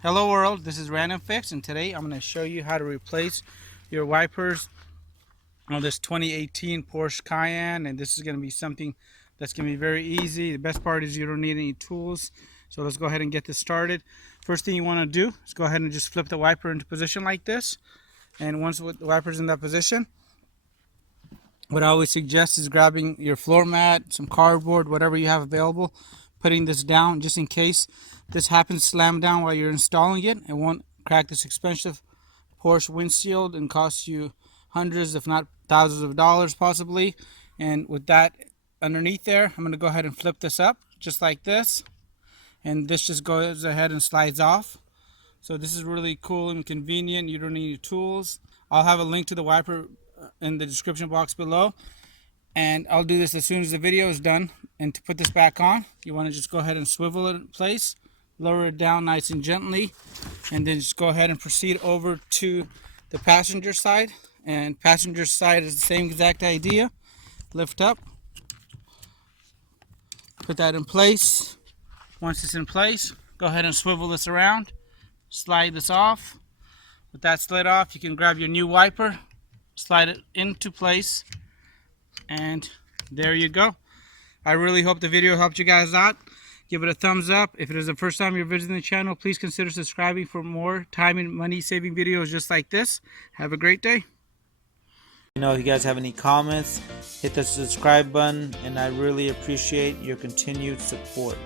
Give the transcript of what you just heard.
Hello world, this is Random Fix, and today I'm going to show you how to replace your wipers on this 2018 Porsche Cayenne. And this is going to be something that's going to be very easy. The best part is you don't need any tools. So let's go ahead and get this started. First thing you want to do is go ahead and just flip the wiper into position like this. And once the wiper's in that position, what I always suggest is grabbing your floor mat, some cardboard, whatever you have available, putting this down just in case this happens to slam down while you're installing it. It won't crack this expensive Porsche windshield and cost you hundreds if not thousands of dollars possibly. And with that underneath there, I'm going to go ahead and flip this up just like this, and this just goes ahead and slides off. So this is really cool and convenient. You don't need any tools. I'll have a link to the wiper in the description box below, and I'll do this as soon as the video is done. And to put this back on, you want to just go ahead and swivel it in place, lower it down nice and gently, and then just go ahead and proceed over to the passenger side. And passenger side is the same exact idea. Lift up, put that in place. Once it's in place, go ahead and swivel this around, slide this off. With that slid off, you can grab your new wiper, slide it into place, and there you go. I really hope the video helped you guys out. Give it a thumbs up. If it is the first time you're visiting the channel, please consider subscribing for more time and money saving videos just like this. Have a great day. If you guys have any comments, hit the subscribe button, and I really appreciate your continued support.